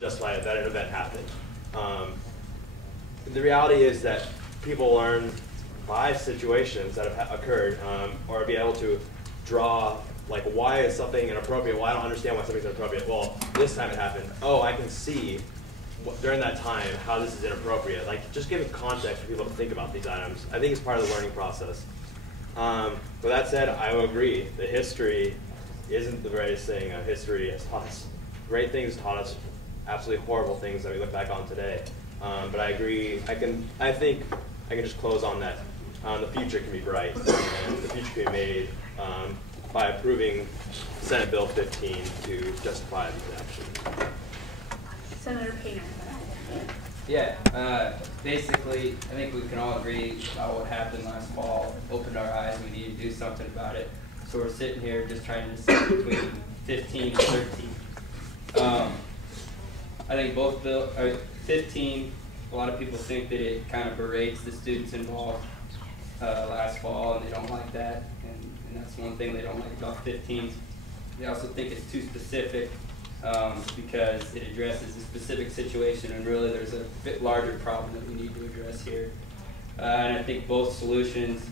justify that an event happened. The reality is that people learn by situations that have occurred, or be able to draw, like, why is something inappropriate? Well, I don't understand why something's inappropriate. Well, this time it happened. Oh, I can see during that time how this is inappropriate. Like, just giving context for people to think about these items, I think it's part of the learning process. With that said, I will agree. The history isn't the greatest thing. History has taught us great things, taught us absolutely horrible things that we look back on today. But I agree. I think I can just close on that. The future can be bright, and the future can be made by approving Senate Bill 15 to justify these actions. Senator Painter. Yeah, basically, I think we can all agree about what happened last fall, opened our eyes, and we need to do something about it. So we're sitting here just trying to decide between 15 and 13. I think both 15, a lot of people think that it kind of berates the students involved last fall, and they don't like that, and that's one thing they don't like about 15. They also think it's too specific because it addresses a specific situation, and really there's a bit larger problem that we need to address here. And I think both solutions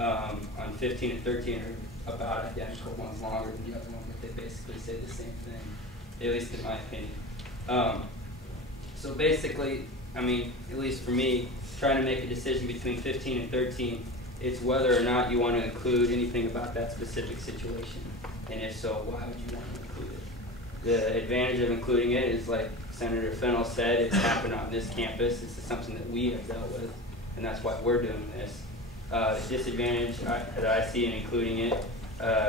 on 15 and 13 are about identical. One's longer than the other one, but they basically say the same thing, at least in my opinion. So basically, I mean, at least for me, trying to make a decision between 15 and 13, it's whether or not you want to include anything about that specific situation. And if so, why would you want to include it? The advantage of including it is, like Senator Fennell said, it's happened on this campus. This is something that we have dealt with, and that's why we're doing this. The disadvantage that I see in including it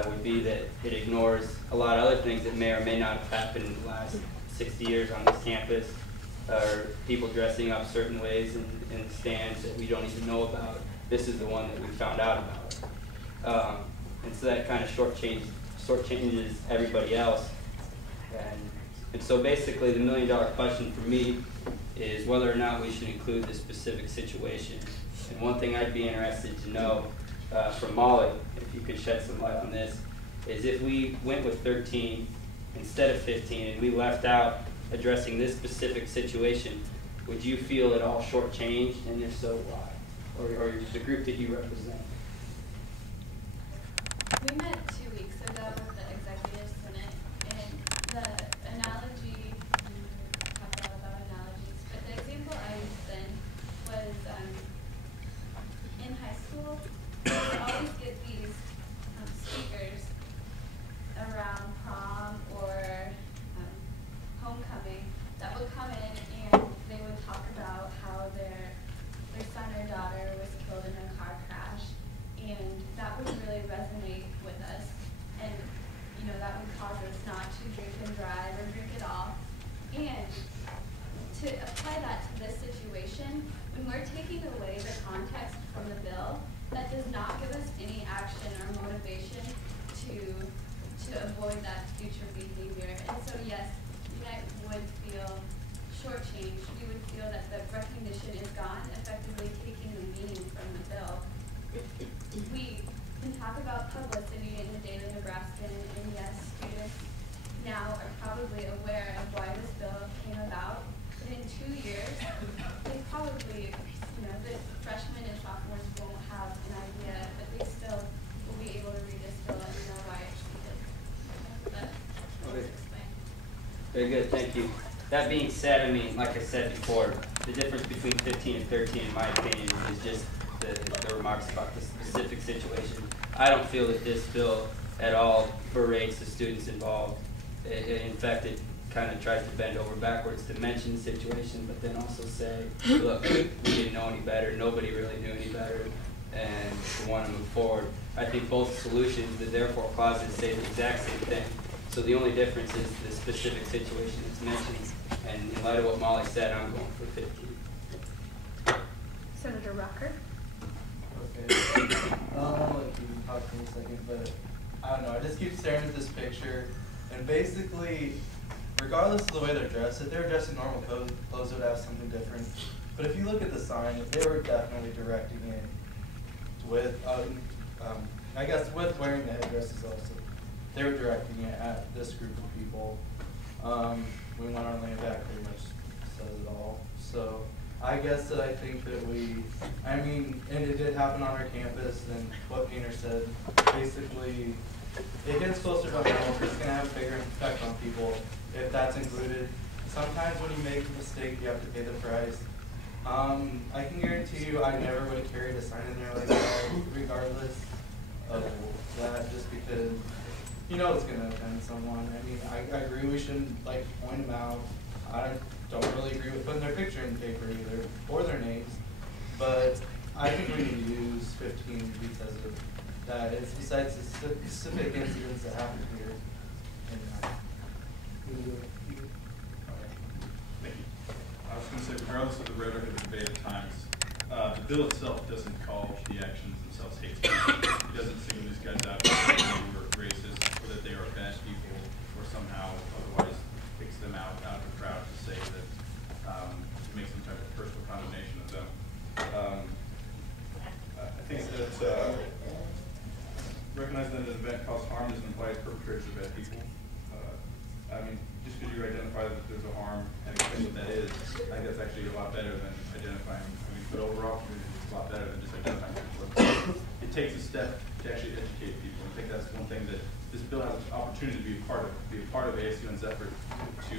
would be that it ignores a lot of other things that may or may not have happened in the last 60 years on this campus, or people dressing up certain ways in the stands that we don't even know about. This is the one that we found out about. And so that kind of shortchanges everybody else. And so basically the million-dollar question for me is whether or not we should include this specific situation. And one thing I'd be interested to know from Molly, if you could shed some light on this, is if we went with 13 instead of 15 and we left out addressing this specific situation, would you feel it all shortchanged, and if so, why? Or the group that you represent? We met 2 weeks ago with the Executive Senate, and the analogy, we talked a lot about analogies, but the example I used then was in high school, we always get these speakers around prom or homecoming that would come in and they would talk about how their son or daughter was killed in a car crash, and that would really resonate with us, and that would cause us not to drink and drive or drink at all. And to apply that to this situation, when we're taking away the context from the bill, that does not give us any action or motivation to avoid that future behavior. And so yes, I would feel shortchanged. We would feel that the recognition is gone, effectively taking the meaning from the bill. We can talk about publicity in the daily Nebraskan, and yes, students now are probably aware of why this bill came about. But in 2 years, they probably, the freshmen and sophomores won't have an idea, but they still will be able to read this bill and know why it's needed. Okay. Very good, thank you. That being said, I mean, like I said before, the difference between 15 and 13, in my opinion, is just the remarks about the specific situation. I don't feel that this bill at all berates the students involved. In fact, it kind of tries to bend over backwards to mention the situation, but then also say, look, we didn't know any better, nobody really knew any better, and we want to move forward. I think both solutions, the therefore clauses, say the exact same thing. So the only difference is the specific situation that's mentioned. And in light of what Molly said, I'm going for 15. Senator Rucker. Okay. I'll let you talk for a second, but I don't know. I just keep staring at this picture, and basically, regardless of the way they're dressed, if they're dressed in normal clothes, they would have something different. But if you look at the sign, they were definitely directing it with, I guess, with wearing the headdresses also. They were directing it at this group of people. we want our land back pretty much says it all. So I guess that I think that I mean, and it did happen on our campus, and what Painter said, basically, it gets closer to home, it's going to have a bigger effect on people if that's included. Sometimes when you make a mistake, you have to pay the price. I can guarantee you I never would have carried a sign in there like that, regardless of that, just because you know it's going to offend someone. I mean, I agree we shouldn't, like, point them out. I don't really agree with putting their picture in the paper either, or their names, but I think we need to use 15 because of that. It's besides the specific incidents that happened here. I was going to say, regardless of the rhetoric of the debate at times, the bill itself doesn't call the actions themselves hate speech. It doesn't single these guys out because they were racist or that they are bad people or somehow otherwise picks them out of the crowd to say that, to make some type of personal condemnation of them. I think that recognizing that an event caused harm doesn't imply perpetrators are bad people. I mean, just because you identify that there's a harm and explain what that is, I think that's actually a lot better than identifying, but overall community is a lot better than just identifying people. It takes a step to actually educate people. I think that's one thing that this bill has an opportunity to be a part of ASUN's effort to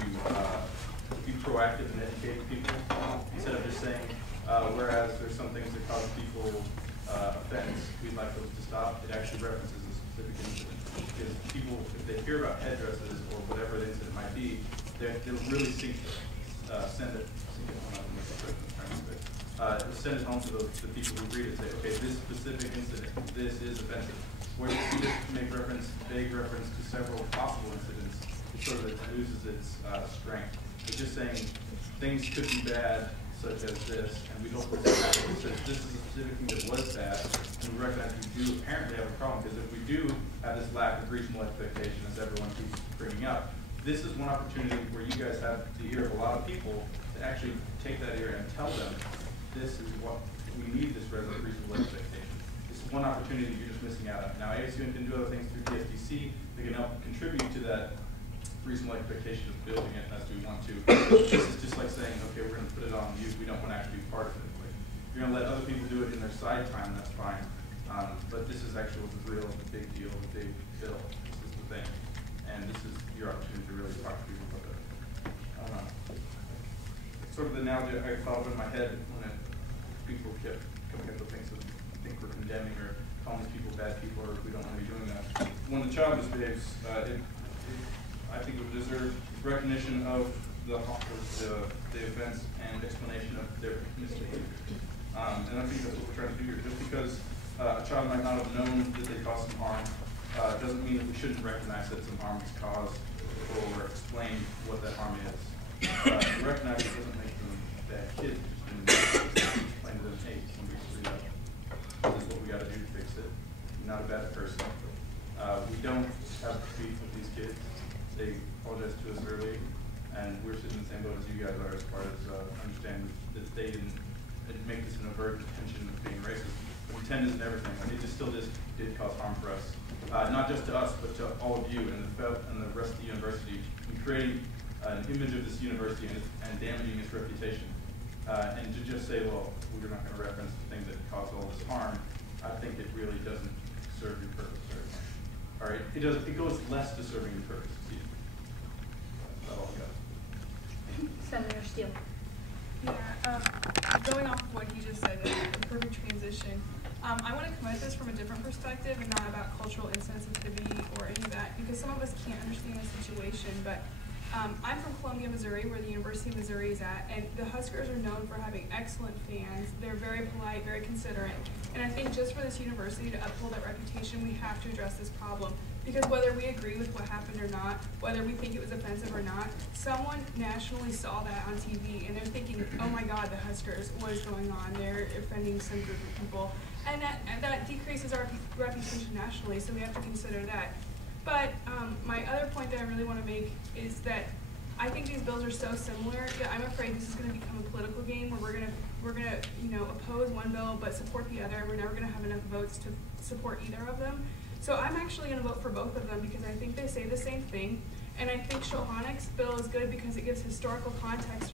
be proactive and educate people, instead of just saying, whereas there's some things that cause people offense, we'd like those to stop. It actually references a specific incident. Because people, if they hear about headdresses or whatever the incident might be, they'll really send it home to the people who read it and say, okay, this specific incident, this is offensive. Where if you just make vague reference to several possible incidents, it sort of loses its strength. It's just saying things could be bad, such as this, and we don't present that. It says this is a specific thing that was bad, and we recognize we do apparently have a problem, because if we do have this lack of reasonable expectation, as everyone keeps bringing up, this is one opportunity where you guys have the ear of a lot of people to actually take that ear and tell them this is what we need, this reasonable expectation. This is one opportunity you're just missing out on. Now, ASUN can do other things through the FTC. They can help contribute to that reasonable expectation of building it as we want to. This is just like saying, okay, we're going to put it on you. We don't want to actually be part of it. Like, if you're going to let other people do it in their side time, that's fine. But this is actually the real big deal, the big bill. This is the thing. And this is your opportunity to really talk to people about it. Sort of the analogy I thought of in my head when people kept coming up with things that I think we're condemning or calling these people bad people, or we don't want to be doing that. When the child misbehaves, I think it would deserve recognition of the events and explanation of their misbehavior. And I think that's what we're trying to do here. Just because a child might not have known that they caused some harm doesn't mean that we shouldn't recognize that some harm was caused or explain what that harm is. To recognize it doesn't make them bad kids. It just explain to them, hey, somebody screwed up. This is what we got to do to fix it. You're not a bad person. We don't have beef with these kids. They apologized to us early, and we're sitting in the same boat as you guys are as far as understanding that they didn't make this an overt intention of being racist. But intent isn't everything. It just still did cause harm for us. Not just to us, but to all of you and the rest of the university, in creating an image of this university and damaging its reputation. And to just say, well, we're not going to reference the things that caused all this harm, I think it really doesn't serve your purpose very much. All right, it goes less to serving your purpose. That's all I got. Senator Steele. Yeah, going off of what he just said, the perfect transition. I want to come at this from a different perspective and not about cultural insensitivity or any of that, because some of us can't understand the situation, but I'm from Columbia, Missouri, where the University of Missouri is at, and the Huskers are known for having excellent fans. They're very polite, very considerate, and I think just for this university to uphold that reputation, we have to address this problem. Because whether we agree with what happened or not, whether we think it was offensive or not, someone nationally saw that on TV, and they're thinking, oh my God, the Huskers, what is going on? They're offending some group of people. And that decreases our reputation nationally, so we have to consider that. But my other point that I really want to make is that I think these bills are so similar that I'm afraid this is going to become a political game where we're gonna oppose one bill but support the other. We're never going to have enough votes to support either of them. So I'm actually going to vote for both of them because I think they say the same thing. And I think Shohanik's bill is good because it gives historical context